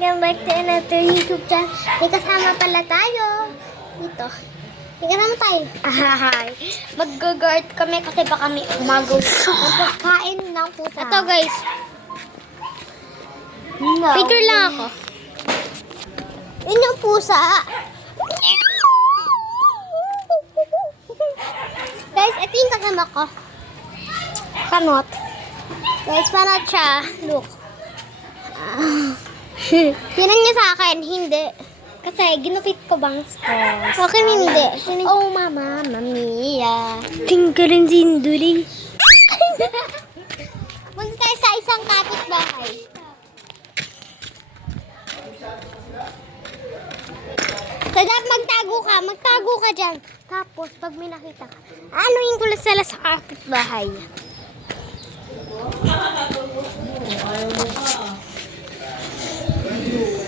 welcome back to another YouTube channel. May kasama pala tayo. Dito. May kasama tayo. Hi. Mag-guard kami kasi baka kami umagaw. Magpakain ng pusa. Ito guys. No. Picture lang ako. Yun yung pusa. Guys, ito yung kasama ko. Panot. Guys, panot siya. Look. Sinan niya sa akin, hindi. Kasi ginupit ko bangs ko. Sa akin hindi. Oh, mama, mamiya. Tingkarin sinduli. Punta tayo sa isang kapitbahay. Sadap, magtago ka dyan. Tapos, pag may nakita ka, anuhin ko lang sila sa kapitbahay.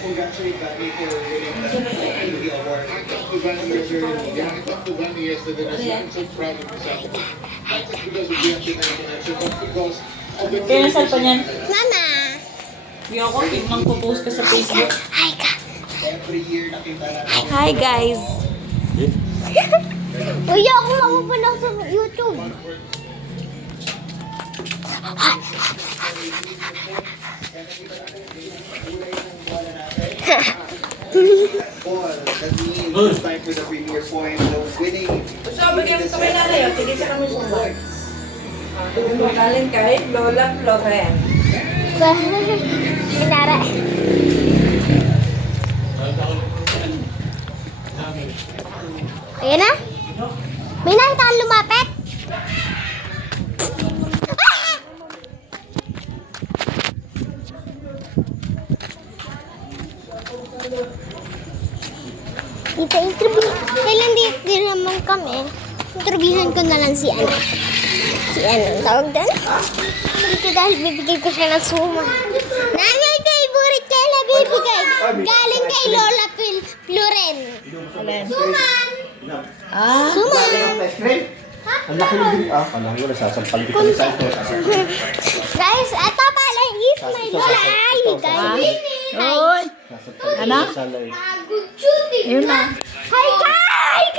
Congratulate Danny for winning the award. I talked to Danny yesterday. I talked to Danny yesterday. I'm so proud of myself. Not just because of the engineering connection, but because of the Kaya nasaan pa niyan? Mama! Hindi ako, tignan ko post ka sa Facebook. Hi ka! every year nakita natin. Hi guys! Uy, ako mapupunok sa YouTube. Ball, that means it's time for the premier point. So winning. Sabi niya kami na kayo, tigil sa kami sumay. Magaling kay Lola Floren. Inara. Ayan na. May nakita kang lumapit. Ah! Dito, interview. Kailan dito naman kami? Interviewin ko na lang si ano. Si ano, tawag doon? Dito dahil bibigay ko siya ng suma. May favorite kayo na bibigay. Galing kay Lola Floren. Suman! Suman! Ang laki ng din. Alam ko, nasasampal kita ng santo. Guys, ito pala is my Lola. Hi, guys. Hoy! Anak? Yun na. Hi, guys!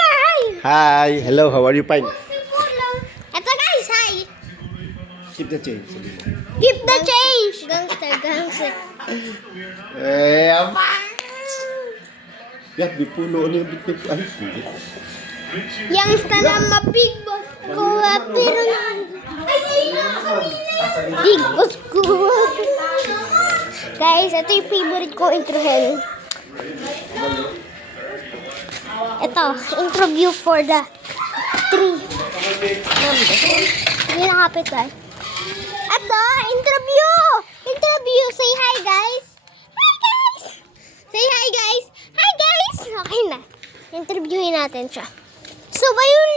Hi! Hello, how are you? Fine. Ito guys, hi! Keep the change. Sabi mo. Keep the change! Gangster. Apa? Yan, di puno. Ano yung bit? Ay, sige. Youngster na ma-big boss ko. Pero na... Big boss ko. Guys, ito yung favorite ko introhin. Ito, interview for the 3 number. Hindi nakapit guys. Ito, interview! Interview! Say hi guys! Hi guys! Say hi guys! Hi guys! Okay na. Interviewin natin siya. So, ba yung